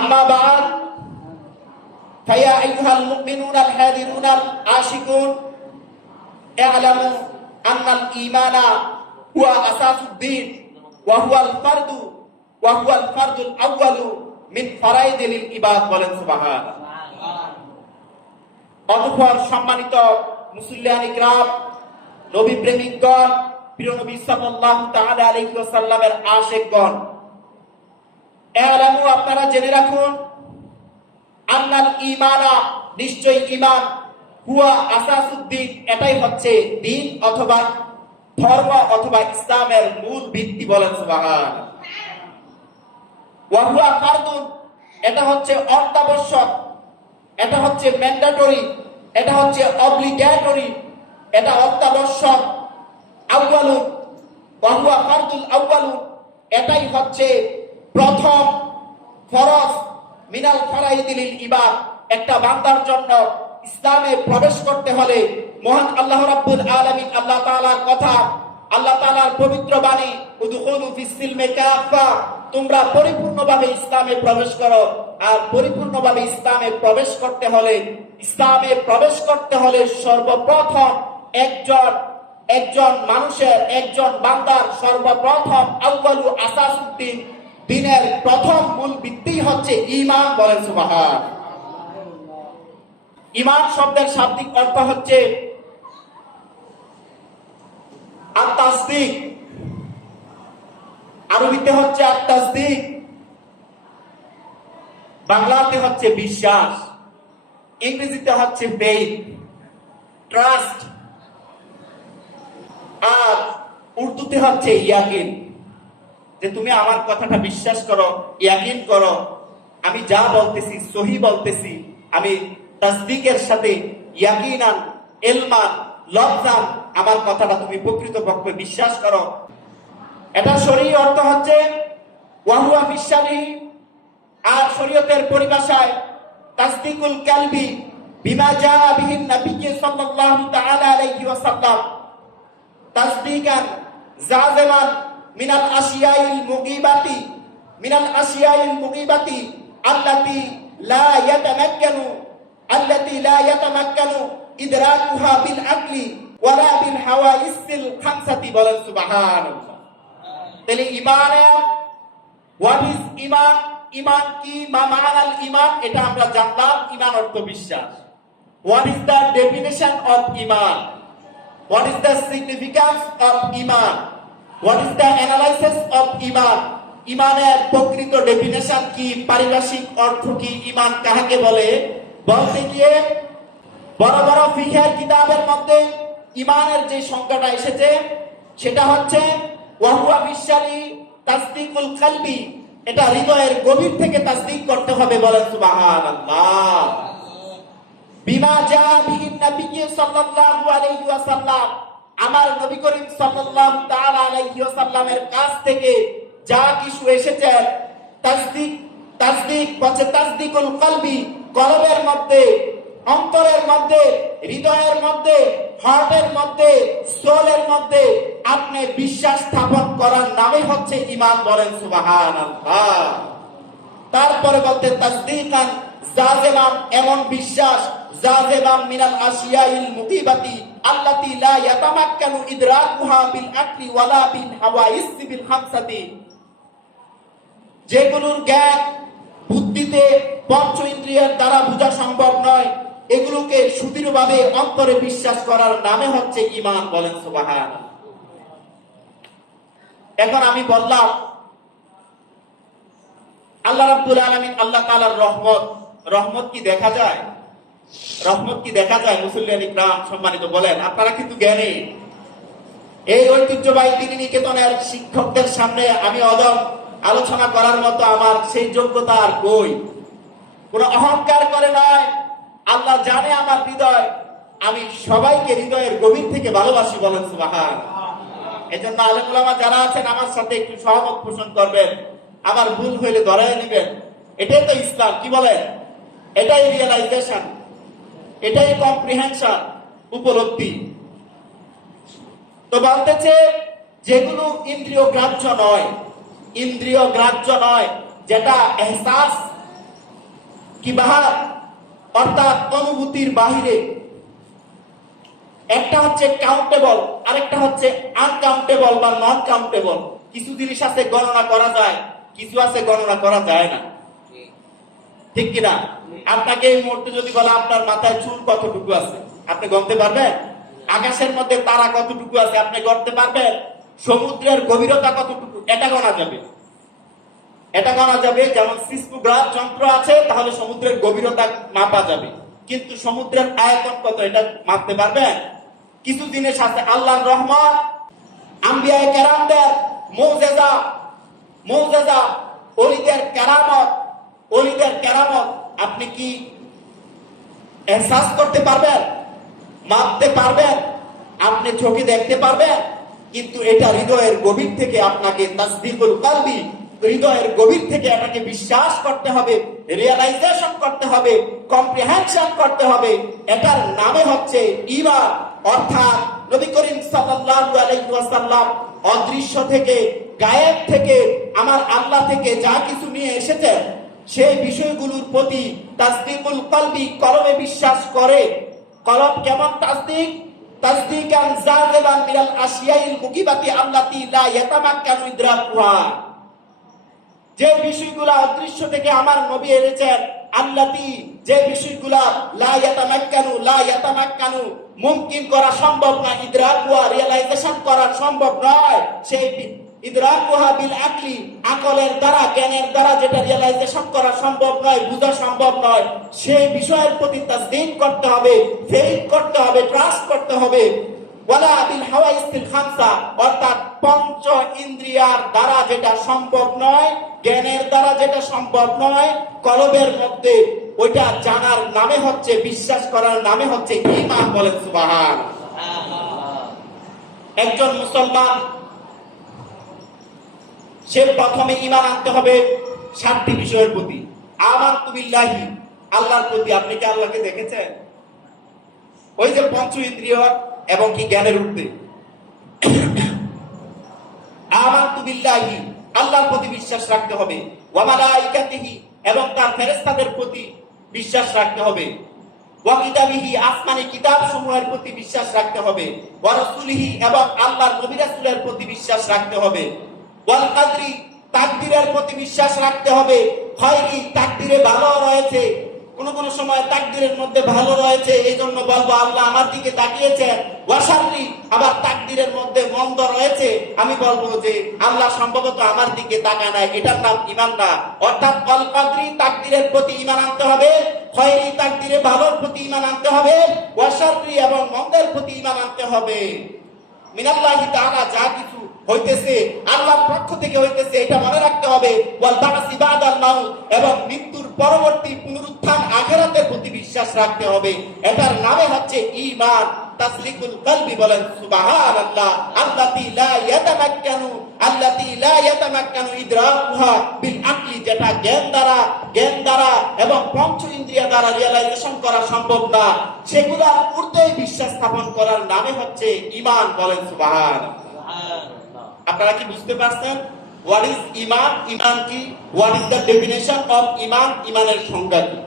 আম্মা বা'দ ফায়া আইয়ুহাল মুমিনুনা আল হাদিরুনা আল আশিকুন ই'লামু আন্নাল ঈমানা হুয়া আসাসুদ্দীন ওয়া হুয়াল ফারদুল আউয়ালু মিন ফারাইদিল ইবাদ। বলেন সুবহানাল্লাহ। অতঃপর সম্মানিত মুসল্লিয়ান ইকরাম, নবী প্রেমিকগণ, প্রিয় নবী সাল্লাল্লাহু তাআলা আলাইহি ওয়াসাল্লামের আশিকগণ, ই'লামু আপনারা জেনে রাখুন, আন্নাল ঈমানা নিশ্চয়ই ঈমান, হুয়া আসাসুদ্দীন এটাই হচ্ছে দ্বীন অথবা ধর্ম অথবা ইসলামের মূল ভিত্তি। বলেন সুবহানাল্লাহ। ওয়া হুয়া ফারদুন এটা হচ্ছে অত্যাবশ্যক, এটা হচ্ছে ম্যান্ডেটরি, এটা হচ্ছে অব্লিগেটরি, এটা অত্যাবশ্যক। আউয়ালু ওয়া হুয়া ফারদুল আউয়ালু এটাই হচ্ছে প্রথম ফরজ মিনাল ফারাইদিল ইবাদ। একটা বান্দার জন্য ইসলামে প্রবেশ করতে হলে মহান আল্লাহ রাব্বুল আলামিন আল্লাহ তাআলার কথা, আল্লাহ তাআলার পবিত্র বাণী, উদখুলু ফিস সিলমি কাফা, তোমরা পরিপূর্ণভাবে ইসলামে প্রবেশ করো। আর পরিপূর্ণভাবে ইসলামে প্রবেশ করতে হলে সর্বপ্রথম একজন মানুষের, একজন বান্দার সর্বপ্রথম আউয়ালু আসাসুদ্দীন, দ্বীনের প্রথম মূল ভিত্তি হচ্ছে ঈমান। বলেন সুবহানাল্লাহ। ঈমান শব্দের শাব্দিক অর্থ হচ্ছে আত-তাসদীক, আরবিতে হচ্ছে আত-তাসদীক, বাংলাতে হচ্ছে বিশ্বাস, ইংরেজিতে হচ্ছে ফেইথ, ট্রাস্ট, আর উর্দুতে হচ্ছে ইয়াকিন। যে তুমি আমার কথাটা বিশ্বাস করো, ইয়াকিন করো, আমি যা বলতেছি সহি বলতেছি, আমি তাসদীকের সাথে ইয়াকিনান, ইলমান, লফজান আমার কথাটা তুমি প্রকৃতপক্ষে বিশ্বাস করো। এটা শরঈ অর্থ হচ্ছে ওয়া হুয়া ফিশ-শারঈ, আর শরীয়তের পরিভাষায় তাসদীকুল কালবি বিমা জাআ বিহি নবী সাল্লাল্লাহু তাআলা আলাইহি ওয়াসাল্লাম তাসদীকান জাযিমান মিনাল আশিয়াইল মুগীবাতি আল্লাতী লা ইয়াতামাক্কানু ইদরাকুহা বিল আকলি ওয়ালা বিল হাওয়াইসিল খামসাতি। বলেন সুবহানাল্লাহ। তাহলে হোয়াট ইজ ঈমান, ঈমান কি, মা মানাল ঈমান, এটা আমরা জানলাম। ঈমান অর্থ বিশ্বাস। What is the definition of iman, what is the significance of iman, what is the analysis of iman, ঈমানের প্রকৃত ডেফিনিশন কি, পারিভাষিক অর্থ কি, ঈমান কাকে বলে বলতে গিয়ে বড় বড় ফিকহের কিতাবের মধ্যে ঈমানের যে সংজ্ঞাটা এসেছে সেটা হচ্ছে ওয়া হুয়া ফিশ-শারঈ তাসদীকুল কলবি, এটা হৃদয়ের গভীর থেকে তাসদীক করতে হবে। বলেন সুবহানাল্লাহ। বিমা জাআ বিহি নবী সাল্লাল্লাহু আলাইহি ওয়াসাল্লাম, আমার নবী করিম সাল্লাল্লাহু তাআলা আলাইহি ওয়াসাল্লামের কাছ থেকে যা কিছু এসেছে, তাসদীক হচ্ছে তাসদীকুল কলবি, কলবের মধ্যে, অন্তরের মধ্যে, হৃদয়ের মধ্যে, হার্টের মধ্যে, সোলের মধ্যে আপনি বিশ্বাস স্থাপন করার নামই হচ্ছে ঈমান। বলেন সুবহানাল্লাহ। তারপরে বলতে তাসদীকান জাযিমান, এমন বিশ্বাস, জাযিমান মিনাল আশিয়াইল মুগীবাতি আল্লাতী লা ইয়াতামাক্কানু ইদরাকুহা বিল আকলি ওয়ালা বিল হাওয়াইসি বিল খামসাতি, যেগুলোর জ্ঞান বুদ্ধিতে, পঞ্চ ইন্দ্রিয়ের দ্বারা বোঝা সম্ভব নয়, এগুলোকে সুদৃঢ়ভাবে অন্তরে বিশ্বাস করার নামে হচ্ছে ঈমান। বলেন সুবহানাল্লাহ। এখন আমি বললাম আল্লাহ রাব্বুল আলামিন, আল্লাহ তাআলার রহমত কি দেখা যায়? রহমত কি দেখা যায়? মুসল্লিয়ান ইকরাম সম্মানিত, বলেন। আপনারা কিন্তু জ্ঞানী। এই ঐতিহ্যবাহী দ্বীনি নিকেতনের শিক্ষকদের সামনে আমি অদম আলোচনা করার মতো আমার সেই যোগ্যতা আর কই। কোন অহংকার করে নয়, আল্লাহ জানে আমার হৃদয়, আমি সবাইকে হৃদয়ের গভীর থেকে ভালোবাসি। বলেন সুবহানাল্লাহ। এজন্য আলেম ওলামা যারা আছেন আমার সাথে একটু সহমত পোষণ করবেন, আমার ভুল হইলে ধরায় নেবেন। এটাই তো ইসলাম, কি বলেন? এটাই রিয়েলাইজেশন, এটাই কম্প্রিহেনশন, উপলব্ধি। তো বলতেছে যেগুলো ইন্দ্রিয় গ্রাহ্য নয়, যেটা এহসাস কি বাহার, অর্থাৎ অনুভূতির বাহিরে। একটা হচ্ছে কাউন্টেবল, আরেকটা হচ্ছে আনকাউন্টেবল বা নন কাউন্টেবল। কিছু জিনিস আছে গণনা করা যায়, কিছু আছে গণনা করা যায় না, ঠিক কিনা? আপনাকে এই মুহূর্তে যদি বলে আপনার মাথায় চুল কতটুকু আছে, আপনি গণতে পারবেন? আকাশের মধ্যে তারা কতটুকু আছে আপনি গণতে পারবেন? সমুদ্রের গভীরতা কতটুকু এটা গণা যাবে, এটা গণা যাবে। যেমন সিসমোগ্রাফ যন্ত্র আছে, তাহলে সমুদ্রের গভীরতা মাপা যাবে, কিন্তু সমুদ্রের আয়তন কত এটা মাপতে পারবেন? কিছু জিনিস আছে আল্লাহর রহমত, আম্বিয়ায়ে কেরামদের মুজিজা, মুজিজা, ওলিদের কেরামত, ওলিদের কেরামত আপনি কি এহসাস করতে পারবেন, মাপতে পারবেন? আপনি চোখে দেখতে পারবেন, কিন্তু এটা হৃদয়ের গভীর থেকে আপনাকে তাসদিকুল কলবি, হৃদয়ের গভীর থেকে এটাকে বিশ্বাস করতে হবে, রিয়ালাইজেশন করতে হবে, কম্প্রিহেনশন করতে হবে। এটার নামে হচ্ছে ঈমান। অর্থাৎ নবী করিম সাল্লাল্লাহু আলাইহি ওয়াসাল্লাম অদৃশ্য থেকে, গায়েব থেকে, আমার আল্লাহ থেকে যা কিছু নিয়ে এসেছেন সেই বিষয়গুলোর প্রতি তাসদিকুল কলবি, কলবে বিশ্বাস করে। কলব কেমন তাসদিক? তাসদিকান জাযিবান মিনাল আশিয়াইল মুকিবাতি আল্লাতী লা ইয়াতামাক্কানু ইদরাকুহা। যে বিষয়গুলো অদৃশ্য থেকে আমার নবী এনেছেন, আল্লাতী, যে বিষয়গুলো লা ইয়াতামাক্কানু মুমকিন করা সম্ভব না, ইদরাকুহা রিয়ালাইজেশন করা সম্ভব নয়, সেই ইদরাকুহা বিল আকলি, আকলের দ্বারা, জ্ঞানের দ্বারা যেটা রিয়ালাইজেশন করা সম্ভব নয়, বোঝা সম্ভব নয়, সেই বিষয়ের প্রতি তাসদীক করতে হবে, ফেইথ করতে হবে, ট্রাস্ট করতে হবে। ওয়ালা বিল হাওয়াইসিল খামসা, অর্থাৎ পঞ্চ ইন্দ্রিয়ার দ্বারা যেটা সম্ভব নয়, জ্ঞানের দ্বারা যেটা সম্ভব নয়, কলবের মধ্যে ওইটা জানার নামে হচ্ছে, বিশ্বাস করার নামে হচ্ছে ঈমান। বলেন সুবহানাল্লাহ। একজন মুসলমান সে প্রথমে ঈমান আনতে হবে 7টি বিষয়ের প্রতি। আমানতু বিল্লাহি, আল্লাহর প্রতি। আপনি কি আল্লাহকে দেখেছেন? ওই যে পঞ্চ ইন্দ্রিয় এবং কি জ্ঞানের ঊর্ধ্বে। আমানতু বিল্লাহি, আল্লাহর প্রতি বিশ্বাস রাখতে হবে। ওয়া মালাইকাতিহি, এবং তার ফেরেশতাদের প্রতি বিশ্বাস রাখতে হবে। ওয়া কিতাবিহি, আসমানি কিতাব সমূহের প্রতি বিশ্বাস রাখতে হবে। ওয়া রাসূলিহি, এবং আল্লাহর নবী রাসূলের প্রতি বিশ্বাস রাখতে হবে। ওয়াল কদরি, তাকদীরের প্রতি বিশ্বাস রাখতে হবে। খায়রি, তাকদীরে ভালো রয়েছে, কোন সময় তাকদীরের মধ্যে ভালো রয়েছে, এই জন্য বলবো আল্লাহ আমার দিকে তাকিয়েছেন। ওয়া শাররি, আবার তাকদীরের মধ্যে মন্দ রয়েছে, আমি বলবো যে আল্লাহ সম্ভবত আমার দিকে তাকায় নাই, এটার নাম ঈমান না। অর্থাৎ আল কদরি, তাকদীরের প্রতি ঈমান আনতে হবে। খায়রি, তাকদীরে ভালোর প্রতি ঈমান আনতে হবে। ওয়া শাররি, এবং মন্দের প্রতি ঈমান আনতে হবে। মিনাল্লাহি তাআলা, যা কিছু হইতেছে আল্লাহর পক্ষ থেকে হইতেছে, এটা মনে রাখতে হবে। ওয়াল বা'সি বাদাল মাউত, এবং মৃত্যুর পরবর্তী পুনরুত্থান, আখিরাতের প্রতি বিশ্বাস রাখতে হবে। এটার নামে হচ্ছে ঈমান, তাসদিকুল কলবি। বলেন সুবহানাল্লাহ। আল্লাতী লা ইয়াতামাক্কানু ইদরাকুহা বিল আকলি, যেটা জ্ঞান দ্বারা এবং পঞ্চ ইন্দ্রিয় দ্বারা রিয়ালাইজেশন করা সম্ভব না, সেগুলোর ঊর্ধ্বে বিশ্বাস স্থাপন করার নামে হচ্ছে ঈমান। বলেন সুবহানাল্লাহ। আপনারা কি বুঝতে পারছেন? হোয়াট ইজ ঈমান? ঈমান কি? What is the definition of iman? ঈমানের সংজ্ঞা কি?